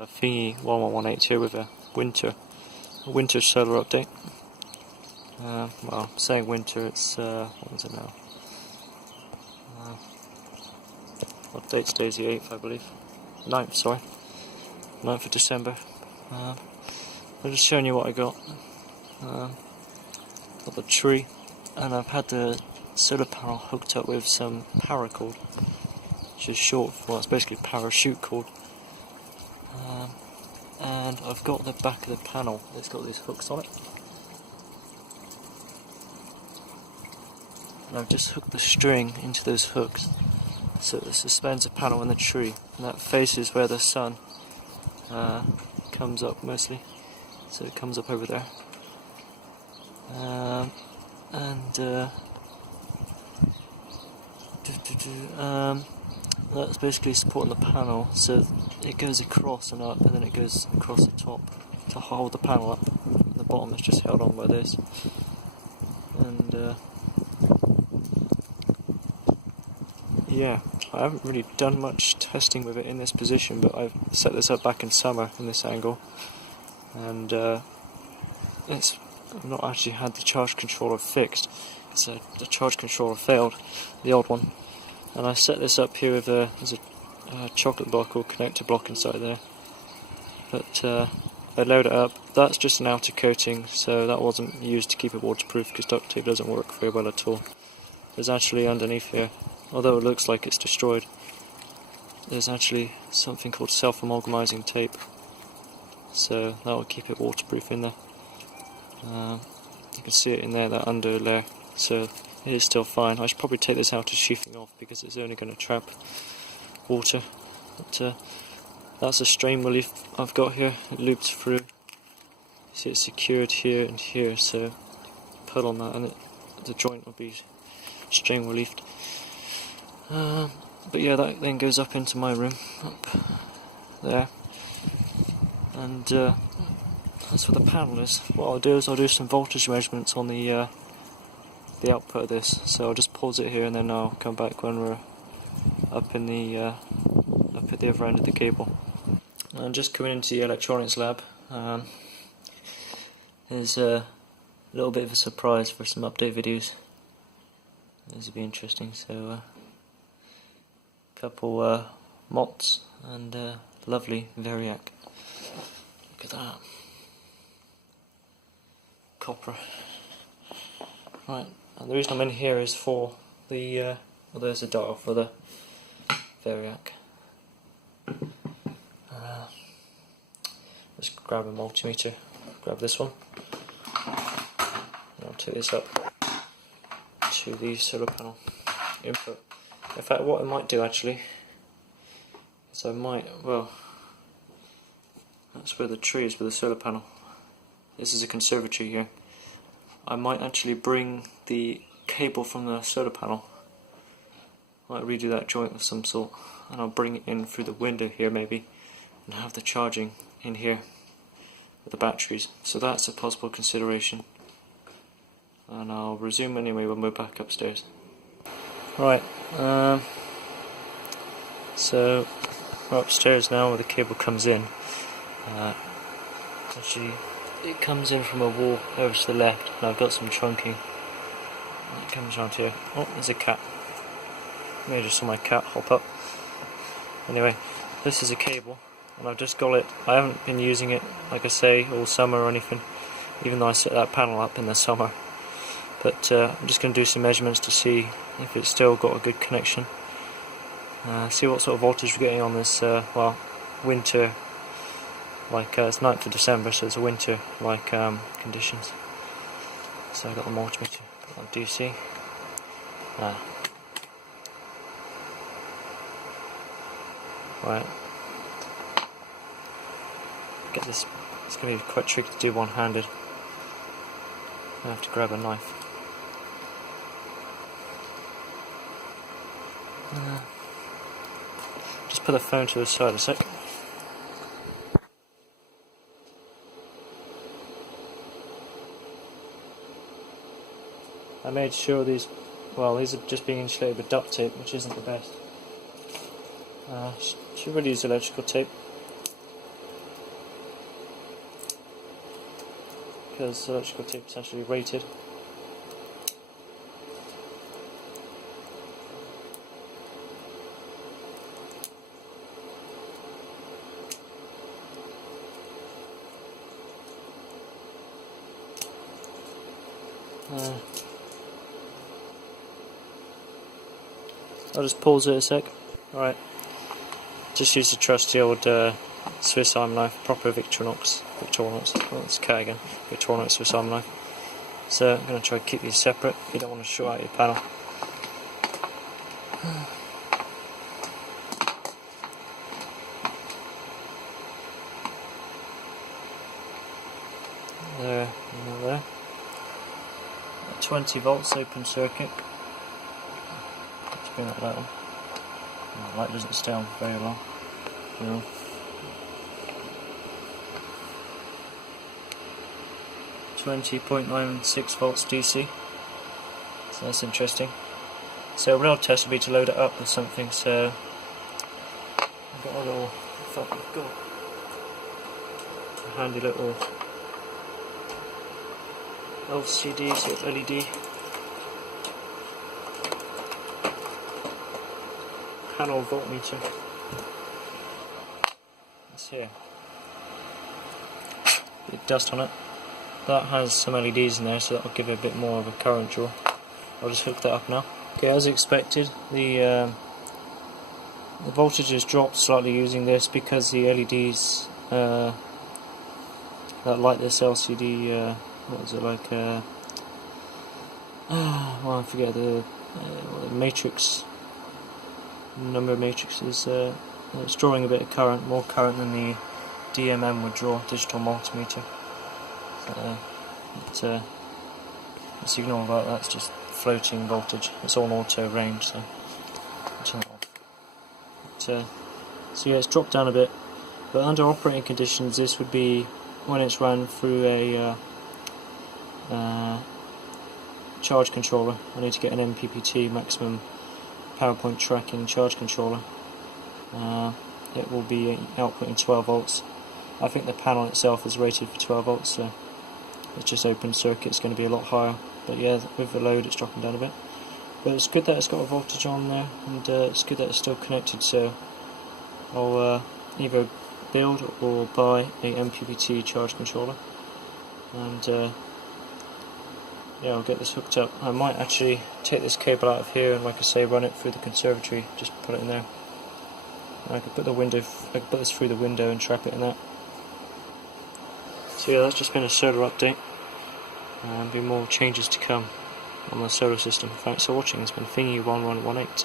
A thingy 1118 here with a winter solar update. Well, I'm saying winter, it's, what is it now? What date today is the 8th, I believe. 9th, sorry. 9th of December. I'm just showing you what I got. Got the tree, and I've had the solar panel hooked up with some paracord, which is short for, well, it's basically parachute cord. And I've got the back of the panel, it's got these hooks on it. And I've just hooked the string into those hooks, so it suspends the panel in the tree, and that faces where the sun comes up mostly, so it comes up over there. That's basically supporting the panel, so it goes across and up, and then it goes across the top to hold the panel up. The bottom is just held on by this, and yeah, I haven't really done much testing with it in this position, but I've set this up back in summer in this angle, and I've not actually had the charge controller fixed, so the charge controller failed, the old one, and I set this up here with there's a chocolate block or connector block inside there, but I load it up. That's just an outer coating, so that wasn't used to keep it waterproof because duct tape doesn't work very well at all. There's actually underneath here, although it looks like it's destroyed, there's actually something called self-amalgamizing tape, so that will keep it waterproof in there. You can see it in there, that under layer, so it is still fine. I should probably take this out as sheathing off because it's only going to trap water. But that's a strain relief I've got here, it loops through. See, it's secured here and here, so pull on that and the joint will be strain relieved. But yeah, that then goes up into my room, up there, and that's where the panel is. What I'll do is I'll do some voltage measurements on the output of this. So I'll just pause it here, and then I'll come back when we're up in the up at the other end of the cable. I'm just coming into the electronics lab. There's a little bit of a surprise for some update videos. This will be interesting. So couple mots and lovely Variac. Look at that. Copper. Right, and the reason I'm in here is for the, well, there's a dial for the Variac. Let's grab a multimeter, grab this one, and I'll take this up to the solar panel input. In fact, what I might do actually is well, that's where the tree is with the solar panel. This is a conservatory here. I might actually bring the cable from the solar panel, I might redo that joint of some sort, and I'll bring it in through the window here maybe, and have the charging in here with the batteries. So that's a possible consideration, and I'll resume anyway when we're back upstairs. Right, so we're upstairs now where the cable comes in. Actually, it comes in from a wall over to the left, and I've got some trunking. It comes around here. Oh, there's a cat. Maybe I just saw my cat hop up. Anyway, this is a cable, and I've just got it. I haven't been using it, like I say, all summer or anything, even though I set that panel up in the summer. But I'm just going to do some measurements to see if it's still got a good connection. See what sort of voltage we're getting on this, well, winter, like it's 9th of December, so it's a winter-like conditions. So I've got the multimeter, got my DC. Right. Get this, it's going to be quite tricky to do one-handed. I have to grab a knife. Just put the phone to the side a sec. I made sure these are just being insulated with duct tape, which isn't the best. Should really use electrical tape. because electrical tape is actually rated. I'll just pause it a sec. Alright, just use the trusty old Swiss Army knife, proper Victorinox, well it's K again, Victorinox Swiss Army knife. So I'm going to try to keep these separate, you don't want to short out your panel. There, and there. 20 volts open circuit. Let's bring up that one. Oh, the light doesn't stay on very long. No. 20.96 volts DC. So that's interesting. So a real test would be to load it up with something. So I've got a little, a handy little LCD, so it's LED panel voltmeter. It's here. Bit of dust on it. That has some LEDs in there, so that'll give it a bit more of a current draw. I'll just hook that up now. Okay, as expected, the voltage has dropped slightly using this because the LEDs that light this LCD. What was it like? Well, I forget the matrix. Number of matrices. It's drawing a bit of current, more current than the DMM would draw, digital multimeter. Let's ignore that. That's just floating voltage. It's all auto range, so turn it off. So yeah, it's dropped down a bit. But under operating conditions, this would be when it's run through a charge controller. I need to get an MPPT, maximum power point tracking charge controller. It will be outputting 12 volts. I think the panel itself is rated for 12 volts, so it's just open circuit, it's going to be a lot higher. But yeah, with the load it's dropping down a bit. But it's good that it's got a voltage on there, and it's good that it's still connected, so I'll either build or buy a MPPT charge controller, and yeah, I'll get this hooked up. I might actually take this cable out of here and, like I say, run it through the conservatory, just put it in there. And I could put this through the window and trap it in that. So yeah, that's just been a solar update, and there'll be more changes to come on the solar system. Thanks for watching. It's been Thingy1118.